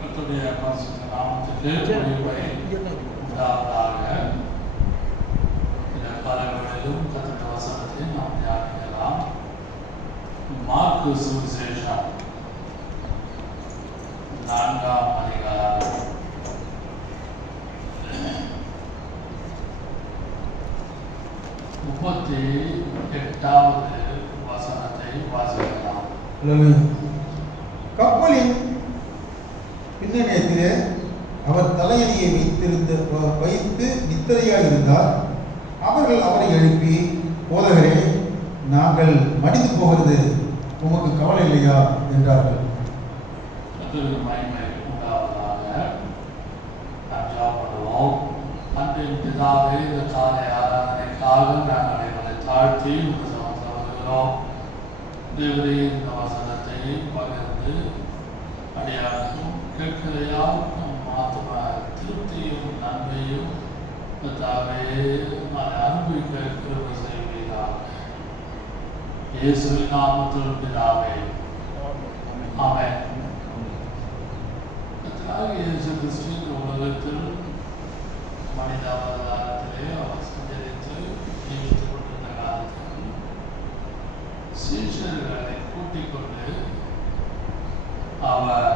கர்த்தருடைய பரிசுத்த நாமத்துக்கு மகிமை உண்டாவதாக. இந்த காலங்களிலும் கர்த்தருடைய வசனத்தை நாம் தியானிக்கலாம். மார்க்கு சுவிசேஷம் 4ஆம் அதிகாரம் 38வது வசனத்தை வாசிக்கலாம். கப்பலின் பின்னணியத்திலே அவர் தலையணியை வைத்து நித்திரையாயிருந்தார். அவர்கள் அவரை எழுப்பி, போதகரே, நாங்கள் மடிந்து போகிறது உமக்கு கவலை இல்லையா என்றார்கள். மகிமை உண்டாவதாக. நாம் ஜெபம் பண்ணுவோம். அன்பின் பிதாவே, இந்த காலை ஆராதனைக்காக நாங்கள் எங்களை தாழ்த்தி வருகிறோம். தேவரே, இந்த வசனத்தை பகிர்ந்து அடியாருக்கும் கேட்கிற யாருக்கும் மாத்திர திருப்தியும் நன்மையும் பிதாவே நான் அனுபவிக்க கிருபை செய்வீராக. இயேசுவின் நாமத்தில் பிதாவே, ஆமென். இயேசு கிறிஸ்து உலகத்தில் மனித அவதாரத்திலே அவர் சஞ்சரித்து ஜீவித்துக் கொண்டிருந்த காலத்தில் சீஷர்களை கூட்டிக் கொண்டு அவர்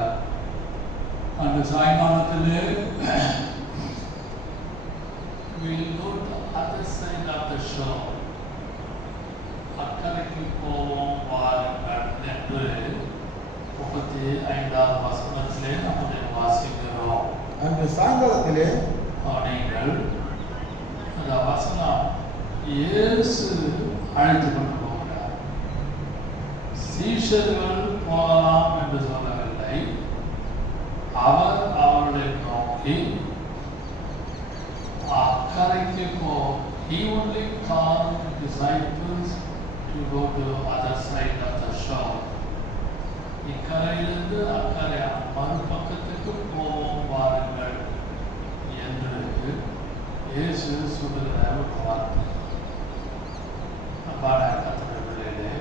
அந்த சாயங்காலத்திலே we'll go to other side of the shore, அக்கறைக்கு போவோம் வாருங்கள் என்று 35வது வசனத்திலே நம்முடைய வாசிக்கிறோம். அந்த சாயங்காலத்திலே நீங்கள் அந்த வசனம் இயேசு அழைத்து கொண்டு போகிறார். சீஷர்கள் போகலாம் என்று சொல்லவில்லை. அவர் அவர்களை நோக்கி அக்கறைக்கு போ. He only called the disciples to go to the other side of the shore. இக்கரையிலிருந்து அக்கறை மறுபக்கத்துக்கு போவோம் வாருங்கள் என்று இயேசு சொல்லுகிற ஒரு வார்த்தை. அப்பாடா கர்த்தருடைய பிள்ளைகளே,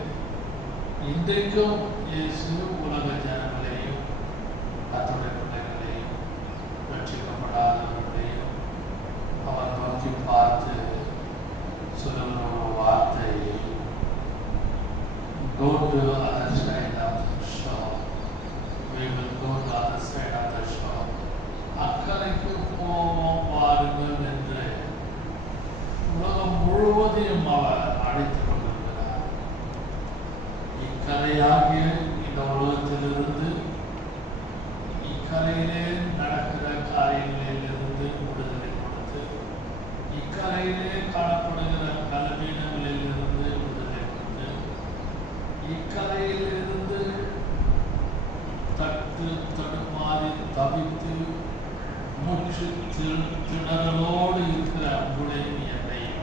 இன்றைக்கும் இயேசு உலக ஜனங்களையும் கர்த்தருடைய பிள்ளைகளையும் ரட்சிக்கப்படாதவர்களையும் அவர் நோக்கி பார்த்து சொல்லுகிற ஒரு வார்த்தை, go to the other side of the shore. We will go to the other side of the shore. அக்கறைக்கு போவோம் வாருங்கள் என்று உலகம் முழுவதையும் அவர் அழைத்துக் கொண்டிருக்கிறார். இக்கரையாகிய இந்த உலகத்திலிருந்து இக்கரையிலே நடக்கிற காரியங்களிலிருந்து விடுதலை கொடுத்து, இக்கரையிலே காணப்படுகிற பலவீனங்களிலிருந்து விடுதலை கொடுத்து, இக்கரையிலிருந்து தடுமாறி தவித்து மூச்சு திணறலோடு இருக்கிற உங்களையும் என்னையும்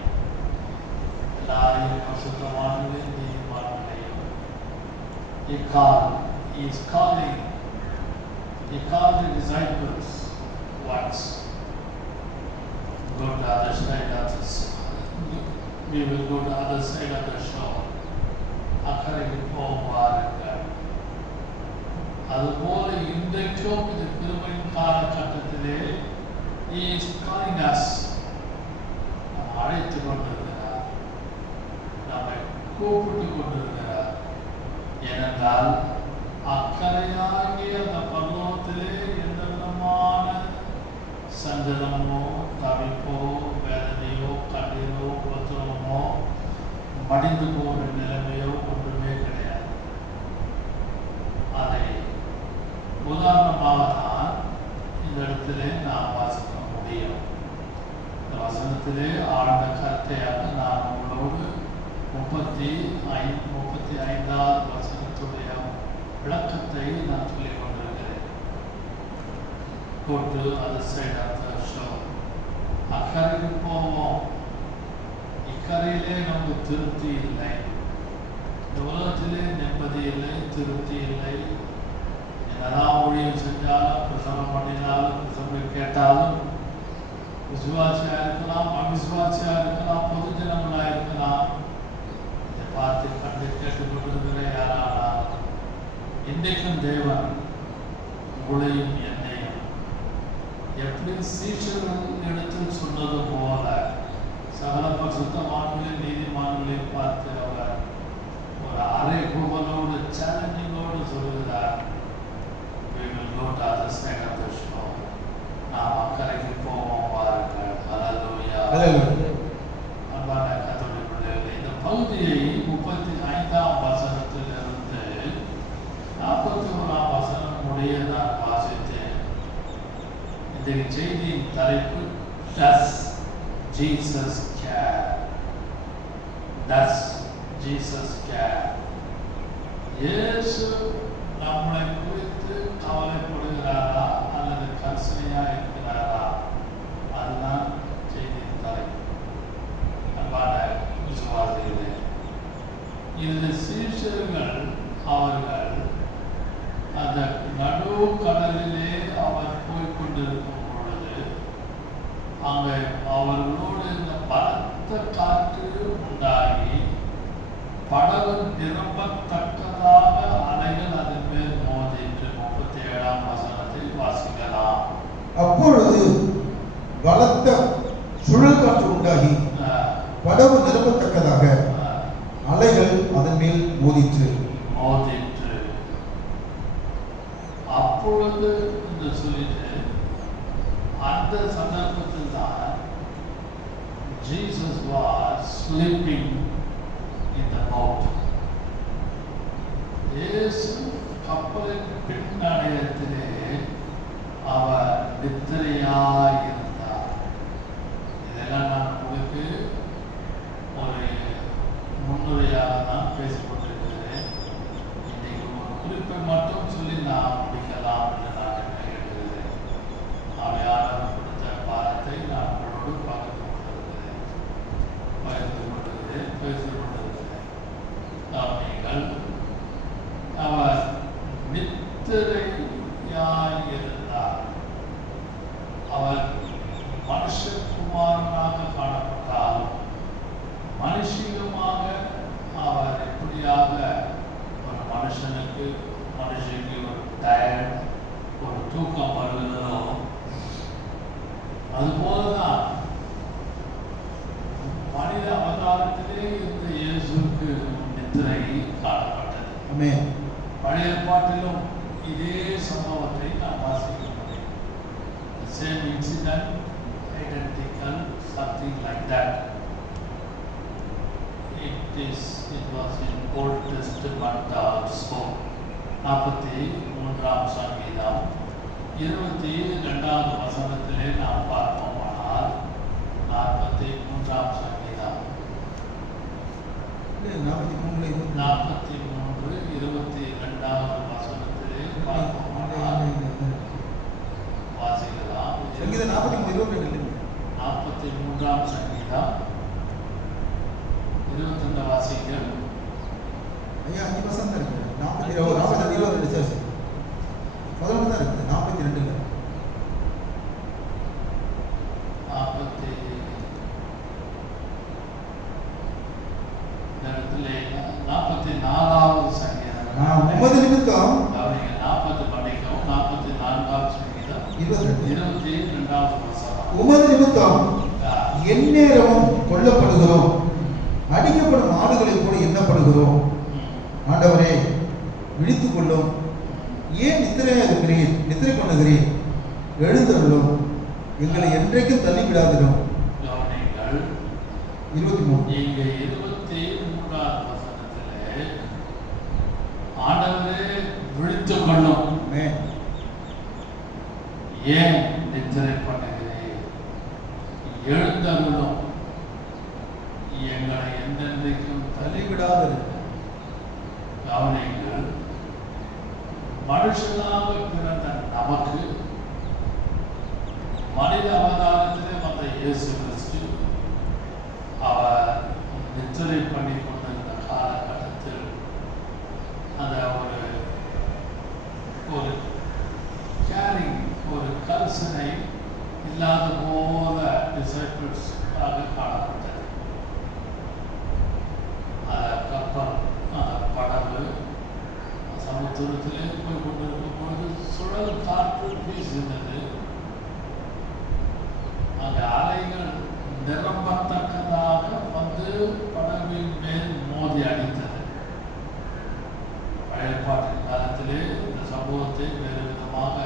எல்லாரையும் பசுத்தவான்களையும் நீதிமான்களையும் He is calling the disciples once. Go to the other side of the we will go to the other side of the shore. அக்கறைக்கு போவார்கள். அதுபோல இன்றைக்கும் இந்த கிருபையின் காலகட்டத்திலே He is calling us. அழைத்துக் கொண்டிருக்கிறார், நம்மை கூப்பிட்டுக் கொண்டிருக்கிறார். ஏனென்றால் அக்கறையாகிய அந்த பருவத்திலே எந்த விதமான சஞ்சலமோ தவிப்போ வேதனையோ கண்ணீரோ உபத்திரவமோ மடிந்து போகிற நிலைமையோ ஒன்றுமே கிடையாது. அதை உதாரணமாக தான் இந்த இடத்திலே நாம் வாசிக்க முடியும். இந்த வசனத்திலே ஆழ்ந்த கருத்தையாக நான் உங்களோடு 35வது வசனத்துடைய விளக்கத்தை நான் சொல்லிக் கொண்டிருக்கிறேன். Go to the other side of the shore. அக்கறைக்கு போவோம். இக்கரையிலே நமக்கு திருப்தி இல்லை. இந்த உலகத்திலே நிம்மதி இல்லை, திருப்தி இல்லை. என்னதான் ஊழியம் செஞ்சாலும், பிரசவம் பண்ணினாலும், பிரசவம் கேட்டாலும், விசுவாசியா இருக்கலாம், அவிசுவாசியா இருக்கலாம், பொது ஜனங்களா இருக்கலாம், இதை பார்த்து கண்டு கேட்டுக் கொண்டிருக்கிற யாரானால் இன்றைக்கும் தேவன் உங்களையும் என்னை எப்படி சீஷர்கள் எடுத்து சொன்னது போல சகல பரிசுத்தவான்களையும் நீதிமான்களையும் பார்த்து அவர் ஒரு அரை கும்பலோடு சேலஞ்சிங்கோடு சொல்லுகிறார், we will go to other side of the shore. நாம் அக்கறைக்கு போவோம் பாருங்கள். ஹல்லேலூயா. அன்பான கர்த்தருடைய பிள்ளைகளே, இந்த பகுதியை 35ஆம் வசனத்திலிருந்து 41ஆம் வசனம் முடிய நான் வாசித்தேன். இந்த செய்தியின் தலைப்பு Does Jesus care? Does Jesus care? இயேசு நம்மளை குறித்து கவலைப்படுகிறாரா அல்லது கர்சனையா இருக்கிறாரா? அதுதான் செய்தியின் தலைப்பு. அன்பான விசுவாசிகளே, இந்த சீஷர்கள் அவர்கள் அந்த நடு கடலிலே அவர் போய்கொண்டிருக்கும் பொழுது அங்கே அவர்களோடு இந்த பலத்த காற்று உண்டாகி படகு நிரம்பத்தக்கதாக அலைகள் அதன் மேல் மோதிட்டு 37ஆம் வசனத்தை வாசிக்கலாம். அப்பொழுது பலத்த சுழல் காற்று உண்டாகி படகு நிரம்பத்தக்கதாக அலைகள் அதன் மேல் மோதிற்று. அப்பொழுது என்று சொல்லிட்டு அந்த சந்தர்ப்பத்தில் தான் Jesus was sleeping in the boat. இயேசு கப்பலின் பின்னடையத்திலே அவர் நித்திரையாய் இருந்தார். இதெல்லாம் நான் உங்களுக்கு ஒரு முன்னுரையாக தான் பேசிக்கொண்டிருக்கிறேன். இன்னைக்கு ஒரு குறிப்பை மட்டும் சொல்லி நான் முடிக்கலாம் என்று நான் எண்ணுகிறேன். ஆவியானவர் கொடுத்த பாடத்தை நான் உங்களோடு பகிர்ந்து கொண்டிருக்கிறேன். நீங்கள் அவர் நித்திரையாய் இருந்தார். அவர் மனுஷகுமாரனாக காணப்பட்டாலும் மனுஷிகமாக அவர் எப்படியாக ஒரு மனுஷனுக்கு ஒரு டயர்ட் ஒரு தூக்கம் வருகிறதோ அதுபோலதான் மனித அவதாரத்திலே இந்த இயேசுக்கு நித்திரை காணப்பட்டது. பழைய ஏற்பாட்டிலும் இதே சம்பவத்தை நாம் வாசிக்க முடியும். Same incident, identical, something like that. It was in Old Testament also. 43ஆம் சங்கீதம் 22ஆவது வசனத்திலே நாம் பார்ப்போமானால் 43ஆம் சங்கீதம் 22ஆவது வசனத்திலே பார்ப்போமானால் வாசிக்கலாம். 43ஆம் சங்கீதம் 22 வாசிகள். ஐயா 5 வசனம் தான் இருக்கு. 42 சார். முதல்ல தான் இருக்கு 42 இல்ல. 44வது சங்கீதம். உமது நிமித்தம் 40 படிக்கும். 44வது சங்கீதம் 22வது வசனம். உமது நிமித்தம் எந்நேரமும் கொல்லப்படுகிறோம், அடிக்கப்படும் ஆடுகளைப் போல எண்ணப்படுகிறோம். ஆண்டவரே விழித்துக் கொள்ளும். ஏன் நித்திரையாக இருக்கிறீர்? நித்திரை பண்ணுகிறீர். எழுந்தருளும், எங்களை என்றைக்கும் தள்ளிவிடாதிரும். 23 இங்கே 23ஆவது வசனத்திலே ஆண்டவரே விழித்துக் கொள்ளும். ஏன் நித்திரை பண்ணுகிறீர்? எழுந்தருளும், எங்களை என்றென்றைக்கும் தள்ளிவிடாதிரும். கவனிங்கள், மனுஷனாக பிறந்த நமக்கு மனித அவதாரத்திலே வந்த இயேசு கிறிஸ்து அவர் நித்திரை பண்ணி கொண்டிருந்த காலகட்டத்தில் அந்த ஒரு கேரிங் ஒரு கல்சனை இல்லாத போல டிசைபிள்ஸாக காணப்பட்டது. அந்த கப்பல் அந்த படகு சமுத்திரத்திலே போய் கொண்டிருக்கும் பொழுது சுழல் காற்று வீசினது. அந்த அலைகள் நிரம்பத்தக்கதாக வந்து படகின் மேல் மோதி அடித்தது. பழைய பாட்டின் காலத்திலே இந்த சம்பவத்தை வேறு விதமாக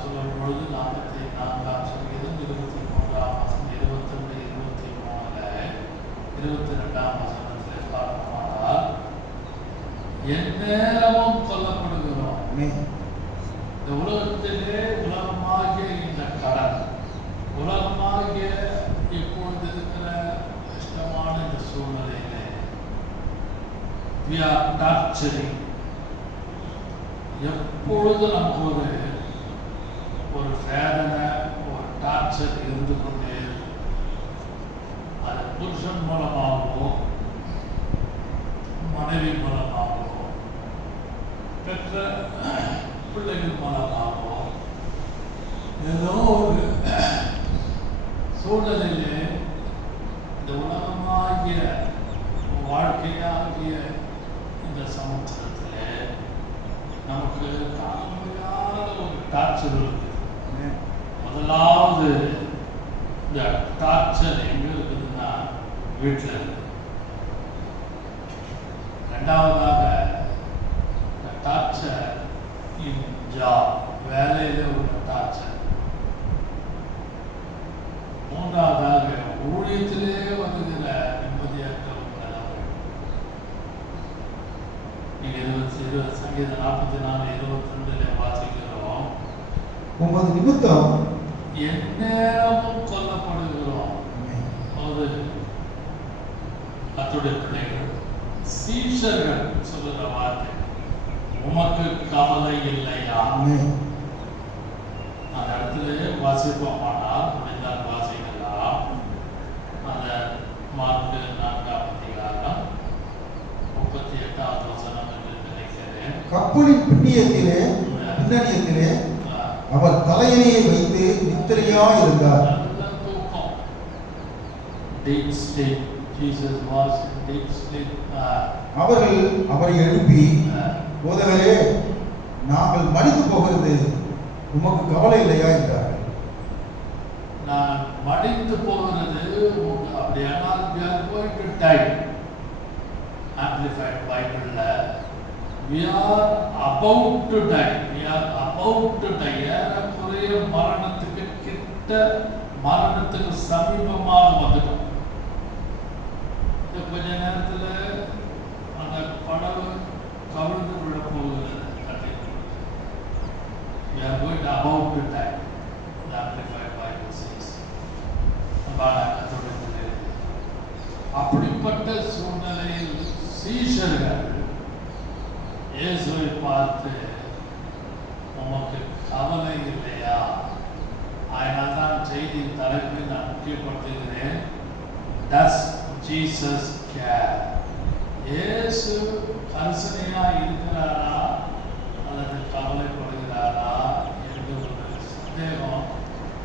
சொல்லும் பொழுது 44ஆம் சங்கீதம் 23ஆம் வசனம் 22, 23 22ஆம் வசனத்தில் பார்ப்போமானால், எந்நேரமும் சொல்லப்படுகிறோம். இந்த உலகத்திலே உலகமாகிய இந்த கடல், உலகமாகிய இப்பொழுது இருக்கிற கஷ்டமான இந்த சூழ்நிலையிலே we are torturing. எப்பொழுது நமக்கு ஒரு வேதனை, ஒரு டார்ச்சர் இருந்து கொண்டே அது புருஷன் மூலமாகவோ மனைவி மூலமாகவோ பெற்ற பிள்ளைகள் மூலமாகவோ ஏதோ ஒரு சூழ்நிலையிலே இந்த உலகமாகிய வாழ்க்கையாகிய இந்த சமுத்திரத்திலே நமக்கு காண முடியாத ஒரு டார்ச்சர் இருக்கு. முதலாவது இந்த டார்ச்சர் எங்க இருக்குதுன்னா வீட்டில் இருக்கு. ரெண்டாவதாக இந்த டார்ச்சர் இன் ஜாப், வேலையில உள்ள டார்ச்சர். மூன்றாவதாக ஊழியத்திலே வருகிற நிம்மதியற்ற ஒரு நிலைமை. நீங்க 20 சங்கீதம் 44:22 வாசிக்கிறோம், உமது நிமித்தம் எந்நேரமும் கொல்லப்படுகிறோம். அது கர்த்தருடைய பிள்ளைகள், சீஷர்கள் சொல்லுற வார்த்தை, உமக்கு கவலை இல்லையா? அந்த இடத்துல வாசிப்போமானால், முடிந்தால் வாசிக்கலாம். அந்த மார்க்கு 4ஆம் அதிகாரம் 38ஆவது வசனம் என்று நினைக்கிறேன். கப்பலின் பின்னணியத்திலே அவர் தலையணையை வைத்து நித்திரையா இருந்தார். நல்ல தூக்கம், deep sleep. Jesus was in deep sleep. அவர்கள் அவரை எழுப்பி, போதகரே, நாங்கள் மடிந்து போகிறது உமக்கு கவலை இல்லையா என்றார்கள். நான் மடிந்து போகிறது அப்படியானால் we are going to die. Amplified Bible-ல we are about to die. We are about to die. ஏறக்குறைய மரணத்துக்கு கிட்ட, மரணத்துக்கு சமீபமாக வந்துட்டோம். கொஞ்ச நேரத்தில் அந்த படகு கவிழ்ந்து விழ போகிறது. We are going to about to die. The Amplified Bible says. அப்படிப்பட்ட சூழ்நிலையில் சீஷர்கள் இயேசுவை பார்த்து, உமக்கு கவலை இல்லையா? அதனால்தான் செய்தியின் தலைப்பை நான் முக்கியப்படுத்துகிறேன். Does Jesus care? இயேசு கரிசனையா இருக்கிறாரா அல்லது கவலைப்படுகிறாரா என்று ஒரு சந்தேகம்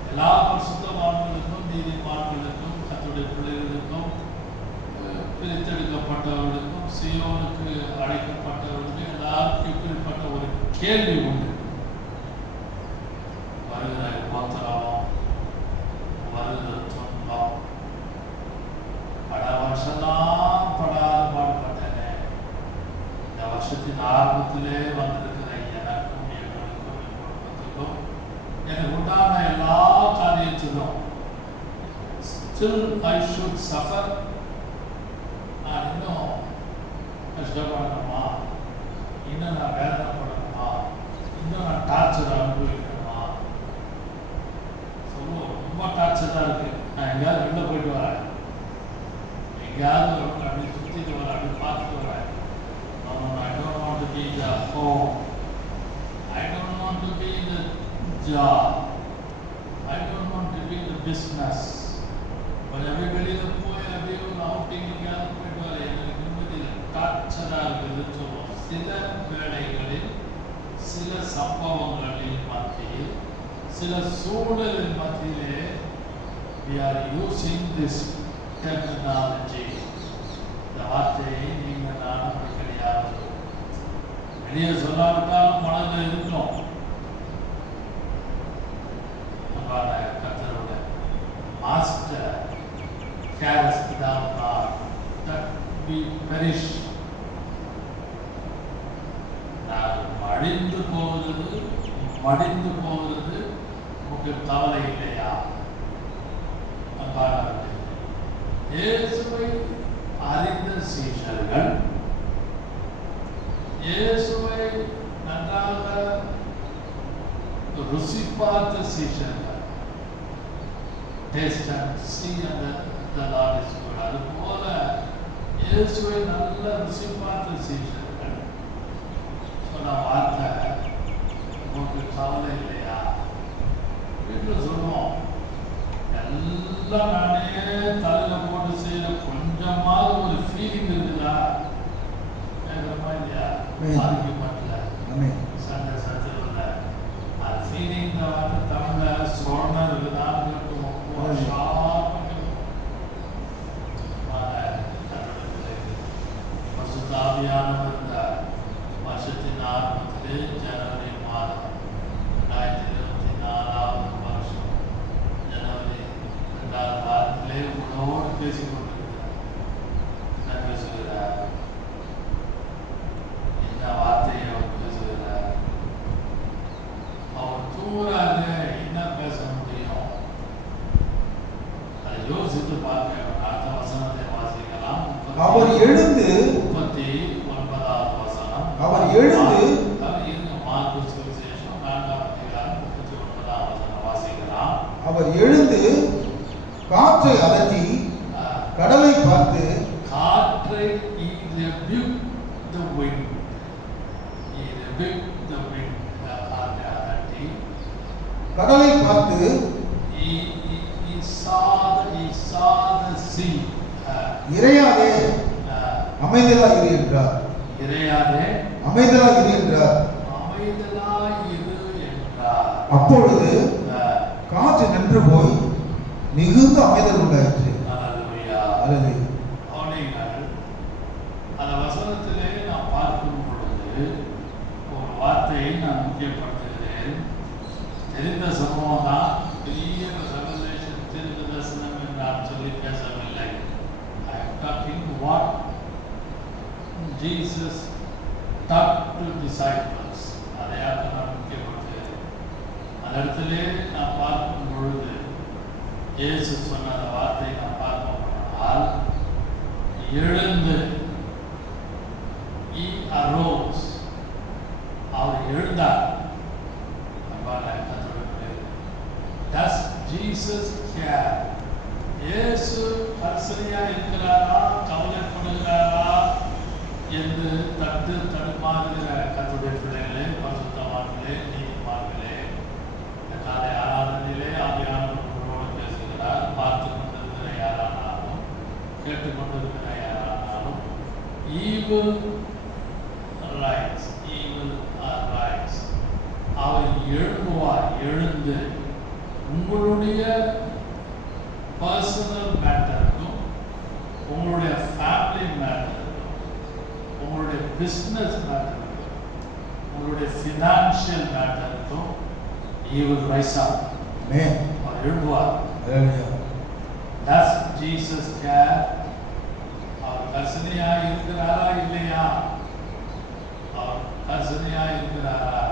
எல்லா பரிசுத்தவான்களுக்கும், நீதிமான்களுக்கும், கர்த்தருடைய பிள்ளைகளுக்கும், பிரித்தெடுக்கப்பட்டவர்களுக்கும், சீயோனுக்கு அழைக்கப்பட்டவர்களுக்கும் எல்லாருக்கும் இப்படிப்பட்ட ஒரு கேள்வி உண்டு. வருகிற உபத்திரவம், வருகிற துன்பம், பல வருஷம்லாம் படாத பாடுபட்டேனே, இந்த வருஷத்தின் ஆரம்பத்திலே வந்திருக்கிற எனக்கும், எங்களுக்கும், என் குடும்பத்துக்கும், எனக்கு உண்டான எல்லா காரியத்திலும் still I should suffer. நான் இன்னும் கஷ்டப்படணுமா? இன்னும் நான் வேதனைப்படணுமா? இன்னும் நான் டார்ச்சர் அனுபவிக்கணுமா? சொல்லுவோம், ரொம்ப டார்ச்சராக இருக்கு. நான் எங்கேயாவது வெளில போயிட்டு வரேன், எங்கேயாவது அப்படி சுற்றிட்டு வரேன், அப்படி பார்த்துட்டு வரேன். I don't want to be in the home. I don't want to be in the job. I don't want to be in the business. கொஞ்சம் அப்படியே வெளியில் போய் அப்படியே ஒரு அவுட்டிங் எங்கேயாவது போயிட்டு வர எனக்கு நிம்மதியில் டார்ச்சராக இருக்குதுன்னு சொல்லுவோம். சில வேளைகளில், சில சம்பவங்களின் மத்தியில், சில சூழலின் மத்தியிலே we are using this terminology. இந்த வார்த்தையை நீங்கள் நானும் அப்படி கிடையாது, வெளியே சொல்லாவிட்டாலும் மனதில் இருக்கும். கர்த்தர் மடிந்து போகிறது உங்களுக்கு கவலை இல்லையா? அன்பானவர்களே, இயேசுவை அறிந்த சீஷர்கள், இயேசுவை நன்றாக ருசி பார்த்த சீஷர்கள், taste and see and the Lord is good. அதுபோல இயேசுவை நல்ல ருசி பார்த்த சீஷர்கள் சொன்ன வார்த்தை, உங்களுக்கு கவலை இல்லையா? வீட்டில் சொல்லுவோம், எல்லாம் நானே தலையில் போட்டு செய்யற கொஞ்சமாவது ஒரு ஃபீலிங் இருக்குதா? கேட்குறமா இல்லையா? ஆர்கியூமெண்ட்ல சண்டை சச்சரவுல அது ஃபீலிங் வார்த்தை தமிழில் சொன்ன இருக்குதான் கேட்கும். பசுத்தாவியானவர் இந்த வருஷத்தின் ஆரம்பத்திலே ஜனவரி மாதம் 2024 வருஷம் ஜனவரி 2வது வாரத்திலே உங்களோடு பேசிக் கொண்டிருக்கிறார். என்ன பேசுகிறார்? என்ன வார்த்தையை அவர் பேசுகிறார்? அவர் தூராக என்ன பேச முடியும்? அதை யோசித்து பார்க்க அடுத்த வசனத்தை வாசிக்கலாம். அவர் எழுந்து 39வது வசனம். அவர் எழுந்து மார்க்கு சுவிசேஷம் 4ஆம் அதிகாரம் 39ஆம் வசனம் வாசிக்கலாம். அவர் எழுந்து காற்றை அதட்டி கடலை பார்த்து, காற்றை he rebuked the wind. He rebuked the wind. காற்றை அதட்டி கடலை பார்த்து, he saw the sea. இறையாதே அமைதலாக இரு என்றார். இறையாதே அமைதலாக இரு என்றார். அமைதலாக இரு என்றார். அப்பொழுது காற்று நின்று போய் மிகுந்த அமைதல் உண்டாயிற்று. அல்லேலூயா. அல்லேலூயா. அந்த வசனத்திலே நான் பார்க்கும் பொழுது ஒரு வார்த்தையை நான் முக்கியப்படுத்துகிறேன். தெரிந்த சம்பவம் தான், பெரிய ரெவலேஷன் தெரிந்த தரிசனம் என்று நான் சொல்லி பேசவில்லை. I am talking what Jesus taught to disciples. அதையாக நான் முக்கியப்படுத்துகிறேன். அந்த இடத்திலே நான் பார்க்கும் பொழுது இயேசு சொன்ன அந்த வார்த்தையை நான் பார்ப்போமானால், எழுந்து, he arose, அவர் எழுந்தார். Does Jesus care? இயேசு பரிசனையா இருக்கிறாரா, கவலைப்படுகிறாரா என்று தடுமாறுகிற கர்த்தருடைய பிள்ளைகளே, பரிசுத்தவான்களே, நீதிமான்களே, காலை ஆராதனையிலே ஆவியானவர் உங்களோடு பேசுகிறார். பார்த்து கொண்டிருக்கிற யாரானாலும், கேட்டுக்கொண்டிருக்கிற யாரானாலும், he will arise. அவர் எழும்புவார். எழுந்து உங்களுடைய பர்சனல் மேட்டருக்கும், உங்களுடைய ஃபேமிலி மேட்டருக்கும், உங்களுடைய பிஸ்னஸ் மேட்டருக்கும், உங்களுடைய ஃபினான்ஷியல் மேட்டருக்கும் he will rise up. Amen. அவர் எழும்புவார். Hallelujah. Does Jesus care? அவர் கர்சனையா இருக்கிறாரா இல்லையா? அவர் கர்சனையா இருக்கிறாரா?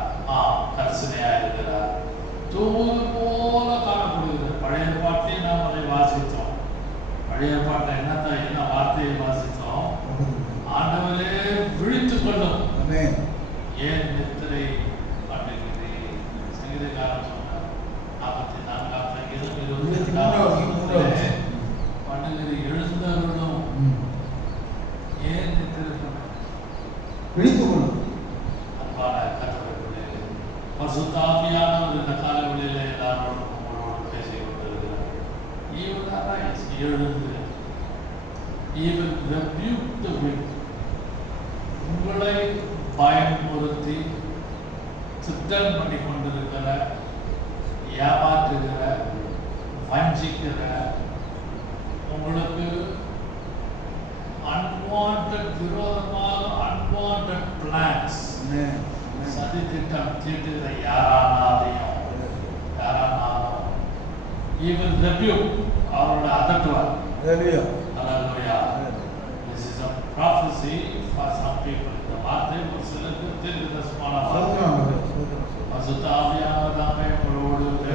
கர்சனையா இருக்கிறார். தூது போல காணப்படுகிறது. பழைய பாட்டிலே நாம் அதை வாசித்தோம். பழைய பாட்டில் என்ன வார்த்தையை வாசித்தோம்? ஆண்டவரே விழித்துக் கொள்ளும். ஏன் நித்திரை பண்ணுகிறீர்? சங்கீதக்காரன் சொன்னார் 44ஆம் சங்கீதம் 23 பண்ணுகிறது. எழுந்தருளும். ஏன் நித்திரை பண்ண? விழித்துக் கொள்ளும். அன்பான கர்த்தருடைய பரிசுத்த ஆவியானவர் இந்த காலவெளியிலே எல்லாரோடும் உங்களோடு பேசிக் கொண்டிருக்கிறார். He will arise. எழுந்து. He will rebuke the wind. உங்களை பயமுறுத்தி சித்தம் பண்ணி கொண்டிருக்கிற, ஏமாற்றுகிற, வஞ்சிக்கிற, உங்களுக்கு unwanted விரோதமாக unwanted plans, சதி திட்டம் தீட்டுகிற யாரானாலும் he will rebuke, அவரோட அதட்டுவார். Hallelujah. This is a prophecy for some people. இந்த வார்த்தை ஒரு சிலருக்கு தீர்க்கதரிசனமான வார்த்தை. பரிசுத்த ஆவியானவர்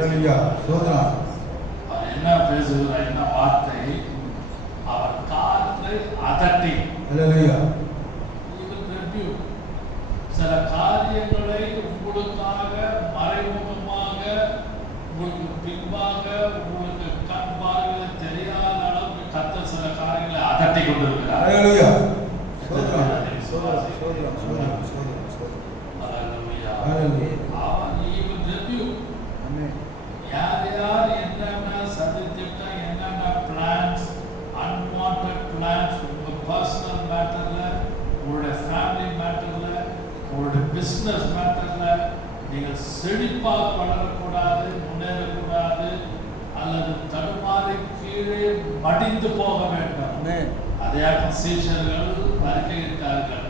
ஹalleluya ஸ்தோத்திரம். அவர் என்ன பேசுகிறார், என்ன வார்த்தை, அவர் காற்றை அதட்டி ஹalleluya சில காரியங்களை உங்களுக்காக மறைமுகமாக, உங்களுக்கு பின்பாக, உங்களுக்கு கண் பார்வையில் தெரியாத அளவுக்கு கர்த்தர் சில காரியங்களை அதட்டி கொண்டிருக்கிறார். ஹalleluya ஸ்தோத்திரம் ஸ்தோத்திரம் ஸ்தோத்திரம் ஸ்தோத்திரம் ஸ்தோத்திரம். ஹalleluya ஹalleluya. அவர் even review. ஆமென். யார் யார் என்னென்ன சதித்திட்டம், என்னென்ன பிளான்ஸ், அன்வான்ட் பிளான்ஸ் உங்க பர்சனல் மேட்டர்ல, உங்களுடைய ஃபேமிலி மேட்டர்ல, உங்களுடைய பிசினஸ் மேட்டர்ல நீங்கள் செழிப்பாக வளரக்கூடாது, முன்னேறக்கூடாது, அல்லது தடுமாறி கீழே மடிந்து போக வேண்டும். ஆமென். அதையாக சீஷர்கள் அறிக்கையிட்டார்கள்.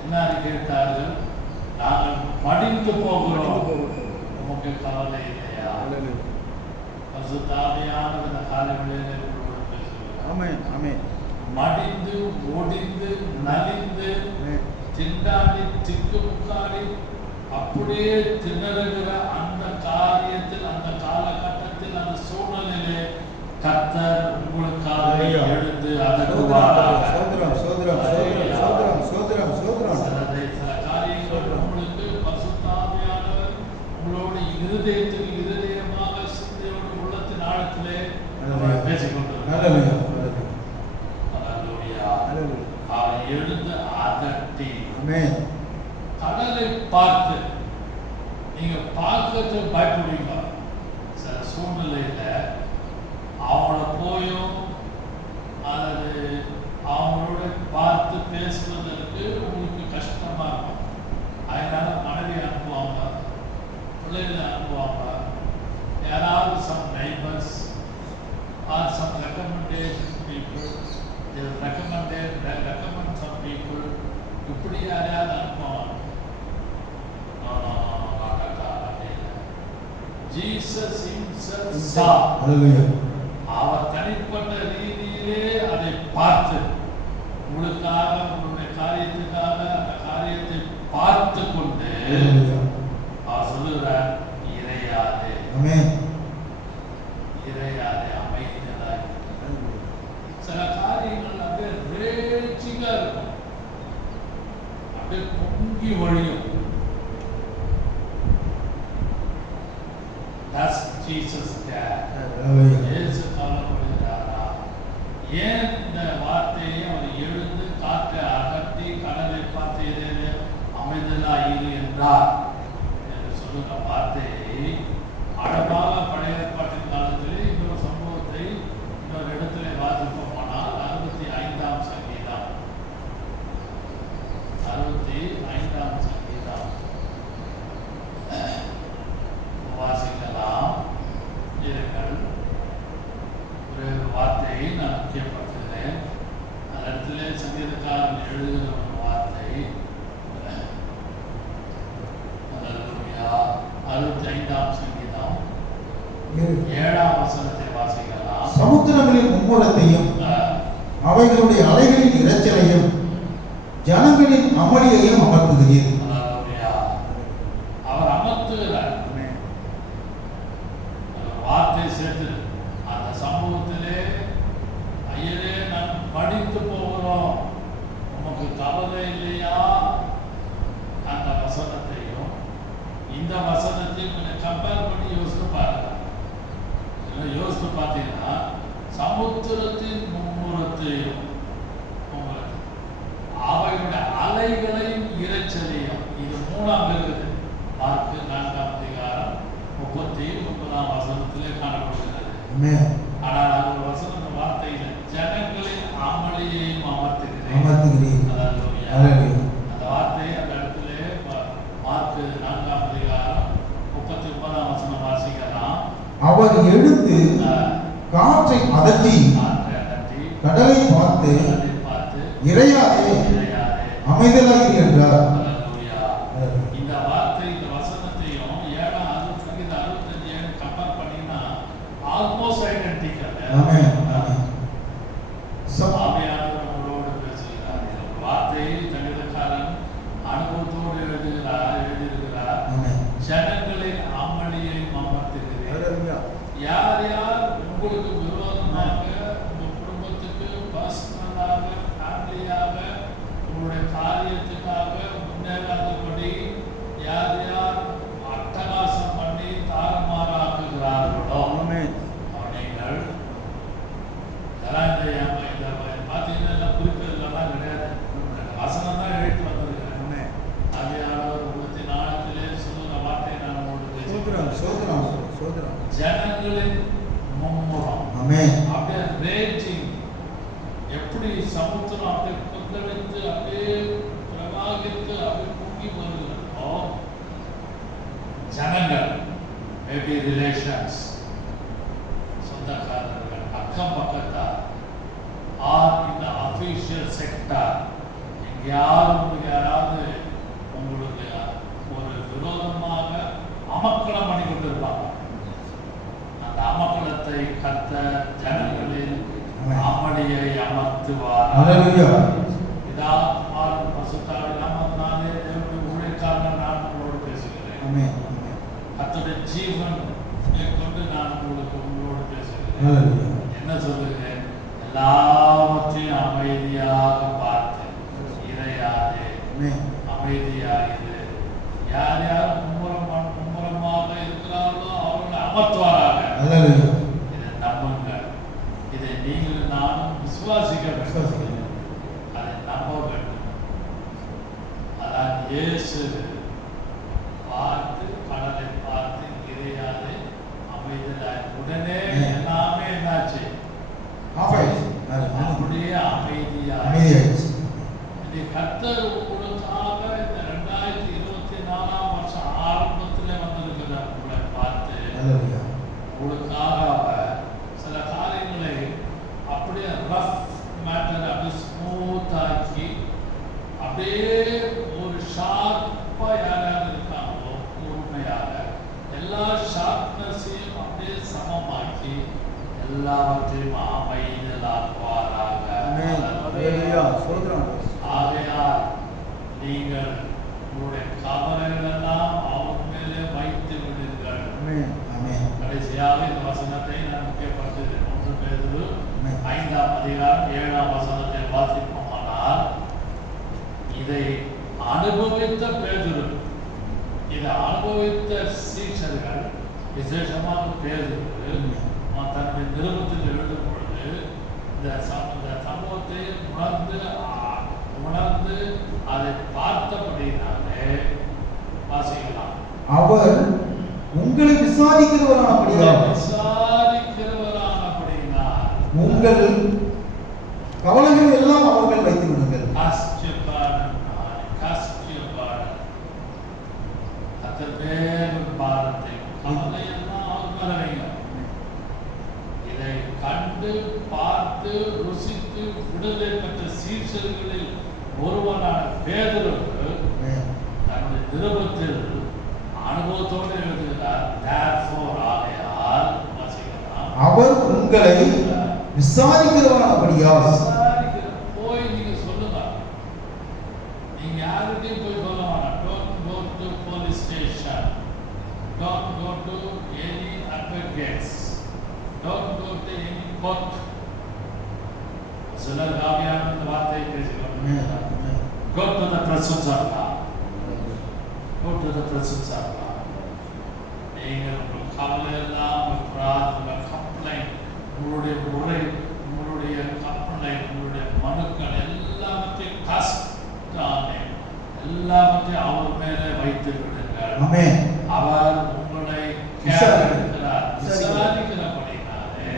என்ன அறிக்கையிட்டார்கள்? நாங்கள் மடிந்து போகிறோம், உமக்கு கவலை இல்லையா? பரிசுத்த ஆவியானவர் இந்த காலையிலே உங்களோடு பேசுகிறார். ஆமென் ஆமென். மடிந்து ஒடிந்து நலிந்து திண்டாடி திக்குமுக்காடி அப்படியே திணறுகிற அந்த காரியத்தில், அந்த காலகட்டத்தில், அந்த சூழ்நிலையிலே கர்த்தர் உங்களுக்காக எழுந்து அதற்குவாராக. சோதரம் சோதரம் சோதரம் சோதரம் சோதரம். சில காரியங்கள் உங்களுக்கு பரிசுத்த ஆவியானவர் உங்களோட இருதயத்தில் இருதயமாக சிந்தையோடு உள்ளத்தின் ஆழத்திலே பேசிக்கொண்டிருக்கிறார். அவர் எழுந்து அதட்டி கடலை பார்த்து, நீங்க பார்க்கறது பயப்படுவீங்க. சில சூழ்நிலையில அவங்கள போயும் அல்லது அவங்களோட பார்த்து பேசுவதற்கு உங்களுக்கு கஷ்டமா இருக்கும். அதனால மனைவி அனுப்புவாங்க, பிள்ளைகளை அனுப்புவாங்க, யாராவது some neighbours are some recommendation people, recommend some people, இப்படி யாரையாவது அனுப்புவாங்க. Jesus himself saw. அவர் தனிப்பட்ட ரீதியிலே அதை பார்த்து உங்களுக்காக, உங்களுடைய காரியத்துக்காக அந்த காரியத்தை பார்த்து கொண்டு அவர் சொல்லுகிறார், இறையாதே இறையாதே, அமைதியாய். சில காரியங்கள் அப்படியே ரேச்சிங்கா இருக்கும், அப்படியே பொங்கி வழியும். That's Jesus dad. இயேசு கவலைப்படுகிறாரா? ஏன் இந்த வார்த்தையை அவர் எழுந்து காற்றை அகற்றி கடலை பார்த்து எதிரே அமைதலாக இரு என்றார் என்று சொல்லுகிற வார்த்தையை அழகாக பழைய ஏற்பாட்டின் காலத்திலே இன்னொரு சம்பவத்தை இன்னொரு இடத்திலே வாசிப்போமானால் 65ஆம் சங்கீதம் 65ஆம் சங்கீதம் வாசிக்கலாம். இருங்கள், ஒரு வார்த்தையை நான் முக்கியப்படுத்துகிறேன். அந்த இடத்துல சங்கீதக்காரன் எழுதுகிற ஒரு வார்த்தை 65ஆம் சங்கீதம் 7ஆம் வசனத்தை வாசிக்கலாம். சமுத்திரங்களின் மும்முரத்தையும் அவைகளுடைய அலைகளின் இரைச்சலையும் ஜனங்களின் அமளியையும் அமர்த்துகிறீர். அவர் அமர்த்துகிறார். வார்த்தை சேர்த்து அந்த சம்பவத்திலே, ஐயரே நான் படித்து போகிறோம், உமக்கு கவலை இல்லையா? அந்த வசனத்தையும் இந்த வசனத்தையும் கொஞ்சம் கம்பேர் பண்ணி யோசித்து பாருங்க. யோசித்து பார்த்தீங்கன்னா சமுத்திரத்தின் மும்முரத்தையும் அவைகளுடைய அலைகளையும் இரைச்சலையும், இது 3ஆம் இருக்குது. மார்க்கு 4ஆம் அதிகாரம் 39ஆம் வசனத்திலே காணப்படுகிறது. ஆனால் அது ஒரு வசன வார்த்தையில் ஜனங்களின் அமளியையும் அமர்த்துகிறேன். அந்த வார்த்தையை அந்த இடத்துல மார்க்கு 4ஆம் அதிகாரம் 39ஆம் வசனம் வாசிக்கலாம். அவர் எழுந்து காற்றை அதட்டி கடலை பார்த்து இறையாதே அமைதலாகி என்றார். இந்த வார்த்தை, இந்த வசனத்தையும் 7ஆம் சங்கீதம் 65 கம்பேர் பண்ணீங்கன்னா ஆல்மோஸ்ட் ஐடென்டிக்கல். ஆவியானவர் நம்மளோடு பேசுகிறார். இந்த வார்த்தையை சங்கீதக்காரன் அனுபவத்தோடு எழுதியிருக்கிறார். ஜனங்களின் அமளியை அமர்த்துகிறார். யார் யார் உங்களுக்கு விரோதமாக உங்க குடும்பத்துக்கு பர்சனலாக ஃபேமிலியாக உங்களுடைய காரியத்துக்காக முன்னேறாதபடி யார் யார் அட்டகாசம் பண்ணி தாறுமாறாக்குகிறார்களோ நீங்கள் இந்த பார்த்தீங்கன்னா குறிப்பெல்லாம் கிடையாது, வசனம் தான் எழுத்து வந்திருக்கிறேன். அவையாளர் உள்ளத்தி நாளத்திலே சொல்லுற வார்த்தையை நான் உங்களுக்கு ஜனங்களின் மும்முரம் அப்படியே ரேட்டிங் எப்படி சமுத்திரம் அப்படியே கொந்தளித்து அப்படியே பிரவாகித்து அப்படியே பொங்கி வருகிறதோ ஜனங்கள் மேபி ரிலேஷன்ஸ் சொந்தக்காரர்கள் அக்கம் பக்கத்தார் ஆர் இந்த அஃபீஷியல் செக்டார் யாராவது உங்களுக்கு ஒரு விரோதமாக அமக்களம் பண்ணி கொண்டிருப்பாங்க. அந்த அமக்களத்தை கத்த ஜனங்களில் அமளியை அமர்த்துவார். பசுத்தாவின் நாமத்தினாலே தேவனுடைய ஊழியக்காரன் நான் உங்களோடு பேசுகிறேன். கர்த்தருடைய ஜீவன் கொண்டு நான் உங்களோடு பேசுகிறேன். என்ன சொல்லுகிறேன்? எல்லாவற்றையும் அமைதியாக பார்த்து இறையாதே, அமைதியாகிறது. யார் யார் மும்முரமாக இருக்கிறார்களோ அவர்களை அமர்த்துவாராக. இதை நம்புங்கள். இதை நீங்கள் நானும் விசுவாசிக்க வேண்டும். அதை நம்ப வேண்டும். அதான் இயேசு பார்த்து கடலை பார்த்து இறையாதே அமைதியாய் உடனே எல்லாமே என்னாச்சு? அப்படியே அமைதியாச்சு. கர்த்தர் உங்களுக்காக இந்த 2024ஆம் வருஷம் ஆரம்பத்தில் வந்திருக்கிற உங்களை பார்த்து உங்களுக்காக சில காரியங்களை அப்படியே ரஃப் மேட்டர் அப்படியே ஸ்மூத் ஆக்கி அப்படியே ஒரு ஷார்ப்பா யாராவது இருக்காங்களோ பொறுமையாக எல்லா ஷார்ப்னஸையும் அப்படியே சமமாக்கி எல்லாவற்றையும் அமைதலாக்குவாராக. ஆகையால் நீங்கள் உங்களுடைய கவலைகள் எல்லாம் அவர் மேலே வைத்து விடுங்கள். கடைசியாக இந்த வசனத்தை நான் முக்கியப்படுத்துகிறேன். 1 பேதுரு 5ஆம் அதிகாரம் 7ஆம் வசனத்தை வாசிப்போமானால், இதை அனுபவித்த பேதுரு, இதை அனுபவித்த சீஷர்கள், விசேஷமாக பேதுரு தன்னுடைய நிருபத்தில் எழுதும் பொழுது இந்த சம்பவத்தை உணர்ந்து அதை பார்த்தபடினாலே வாசிக்கலாம். அவர் உங்களை விசாரிக்கிறவரானபடினால் உங்கள் கவலைகள் எல்லாம் அவர்கள் வைத்து விடுங்கள். இதை கண்டு பார்த்து ருசித்து விடுதலை பெற்ற சீஷர்களில் ஒருவனான பேதுரு தன்னுடைய நிருபத்தில் அனுபவத்தோடு எழுதுகிறார். ஆகையால் அவர் உங்களை விசாரிக்கிறவரானபடியால் போய் நீங்க சொல்லுங்க. நீங்க யாருக்கையும் போய் சொல்ல வேணாம். Don't go to police station. Don't go to any advocates. Don't go to any court. சிலர் காவியான இந்த வார்த்தையை பேசுகிறாங்க. Go to the presence of God. Go to the presence of God. நீங்கள் உங்கள் கவலை எல்லாம், உங்கள் பிரார்த்தனை, கம்ப்ளைண்ட், உங்களுடைய முறை, உங்களுடைய கம்ப்ளைண்ட், உங்களுடைய மனுக்கள் எல்லாவற்றையும் கஷ்டானே எல்லாவற்றையும் அவர் மேலே வைத்து விடுங்கள். அவர் உங்களை விசாரிக்கிறபடினாலே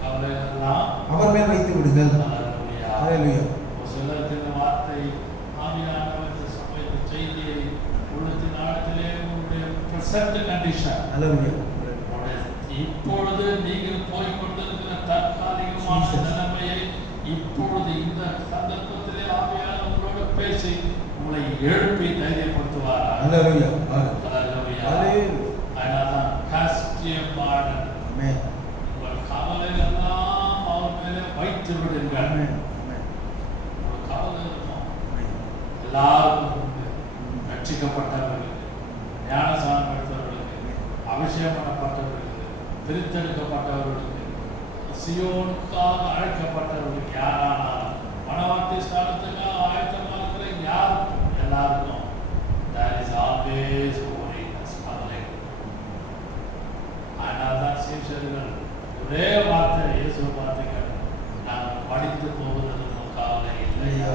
கவலை எல்லாம் அவர் மேல் வைத்து விடுங்கள். சிலருக்கு இந்த வார்த்தை ஆவியானவர் இந்த சமயத்து செய்தியை உள்ளத்தின் ஆழத்திலே உங்களுடைய பிரசன்ட் கண்டிஷன், இப்பொழுது நீங்கள் போய்கொண்டிருக்கிற தற்காலிகமான நிலைமையை இப்பொழுது இந்த சந்தர்ப்பத்திலே ஆவியானவரோடு பேசி உங்களை எழுப்பி தைரியப்படுத்துவார். அதனால்தான் காஸ்டியமாடன் உங்கள் கவலைகள் எல்லாம் அவர் மேலே வைத்து விடுங்கள். உங்கள் கவலை இருக்கும். எல்லாருக்கும் ரட்சிக்கப்பட்டவர்களுக்கு, ஞானசானம் பெற்றவர்களுக்கு, அபிஷேகம் பண்ணப்பட்டவர்களுக்கு, பிரித்தெடுக்கப்பட்டவர்களுக்கு சியோனுக்காக அழைக்கப்பட்டவர்களுக்கு யாரானாலும் மனவாட்டி ஸ்தானத்துக்காக ஆயத்தமாக இருக்கிற யாருக்கும் எல்லாருக்கும் there is always holiness கவலை. ஆனால் தான் சீஷர்கள் ஒரே வார்த்தை இயேசு வார்த்தைகள் நாங்கள் படித்து போவதில் கவலை இல்லையா,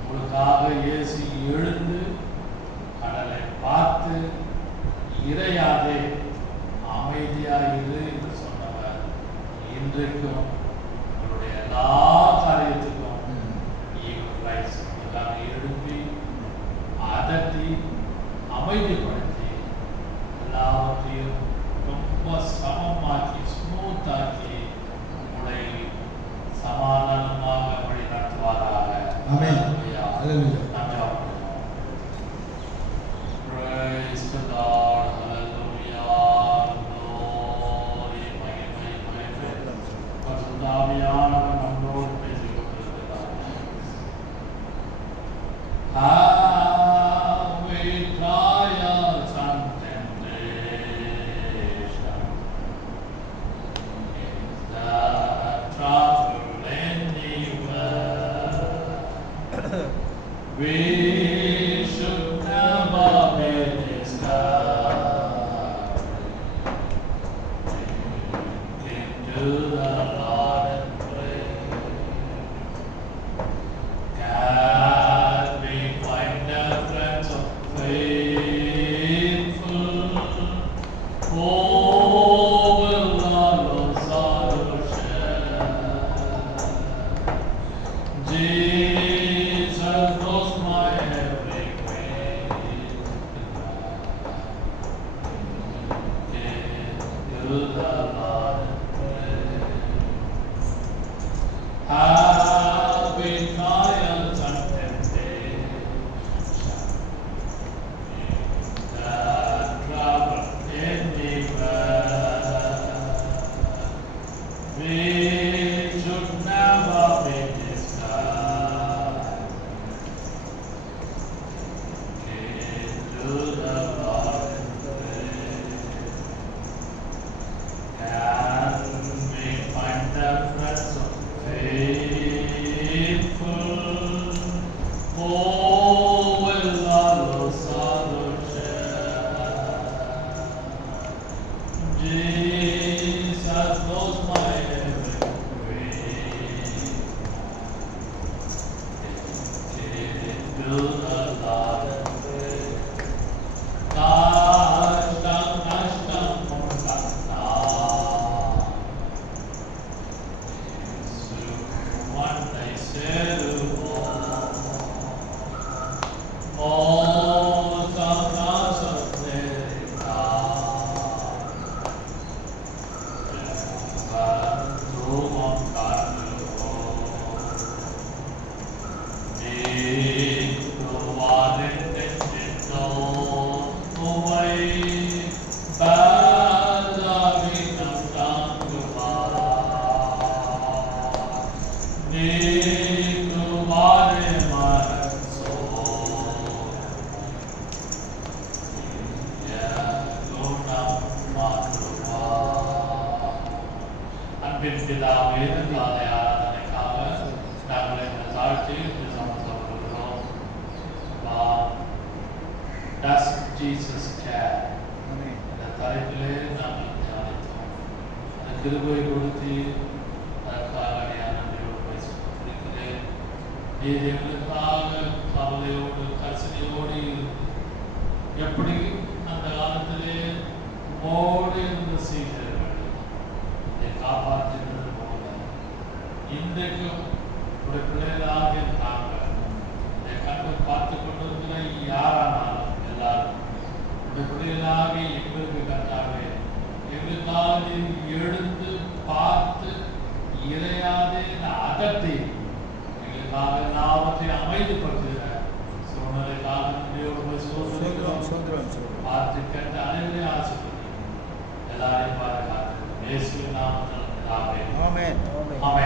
உங்களுக்காக இயேசு எழுந்து கடலை பார்த்து இறையாதே அமைதியாயிரு என்று சொன்னவர் இன்றைக்கும் உங்களுடைய எல்லா காரியத்துக்கும் உங்களுக்காக எழுப்பி அதட்டி அமைதிப்படுத்தி எல்லாவற்றையும் ரொம்ப சமமாக்கி ஸ்மூத்தாக்கி உங்களை சமாதானமாக வழி நடத்துவாராக. ஆமென். ஹல்லேலூயா. Praise the Lord. Hallelujah. Glory, மகிமை, மகிமை. பரிசுத்தாவியானவர் நம்மோடு பேசிக் கொண்டிருக்கிறார். Have we trials and temptation? Is there trouble anywhere? We should never be discouraged. Into the Lord and pray. Can we find the friends of faithful? Who will all our sorrow share? Jesus knows my every way. To the Lord and pray. Have we trials and temptations? That trouble anywhere? We should never be discouraged. To the Lord and pray. Can we find the friends of faithful? Who will all sorrow share? Jesus knows my every way. To the Lord and pray. Kashtam nashtam mukanta. One seruvo. Mota nasaterita. Vantuvam kanuvo. Nikto vadettetto. Uvai badavinam tanguva. Nikto vade maranso. Yadunam matruva. அன்பின் பிதாவே, இந்த காலை ஆராதனைக்காக நாங்கள் இந்த தாழ்ச்சியில் சமர்ப்பிக்கிறோம். Does Jesus care? இந்த தலைப்பிலே நாங்கள் தியானித்தோம். அந்த கிருபை கொடுத்து அதற்காக நன்றியோடு பேசுகிறேன். நீர் எங்களுக்காக கவலையோடு கரிசனையோடு எப்படி அந்த காலத்திலே மோடு இருந்த சீடர்கள் இதை காப்பாற்றினது போல இன்றைக்கும் ஒரு பிள்ளைகளாக நாங்கள் இதை கண்டு பார்த்து கொண்டிருக்கிற யாரானாலும் எல்லாரும் ஒரு பிள்ளைகளாக எங்களுக்கு கண்டாவே எங்களுக்காக எழுந்து பார்த்து இறையாதே அதட்டி எங்களுக்காக எல்லாவற்றை அமைதிப்படுத்துகிற சூழ்நிலைக்காக நன்றியோடு பார்த்து கேட்ட அனைவரையும் ஆசைப்படுத்தி எல்லாரையும் பாதுகாத்து இயேசுவின் நாமத்தில் ஆமென். ஆமென். ஆமென்.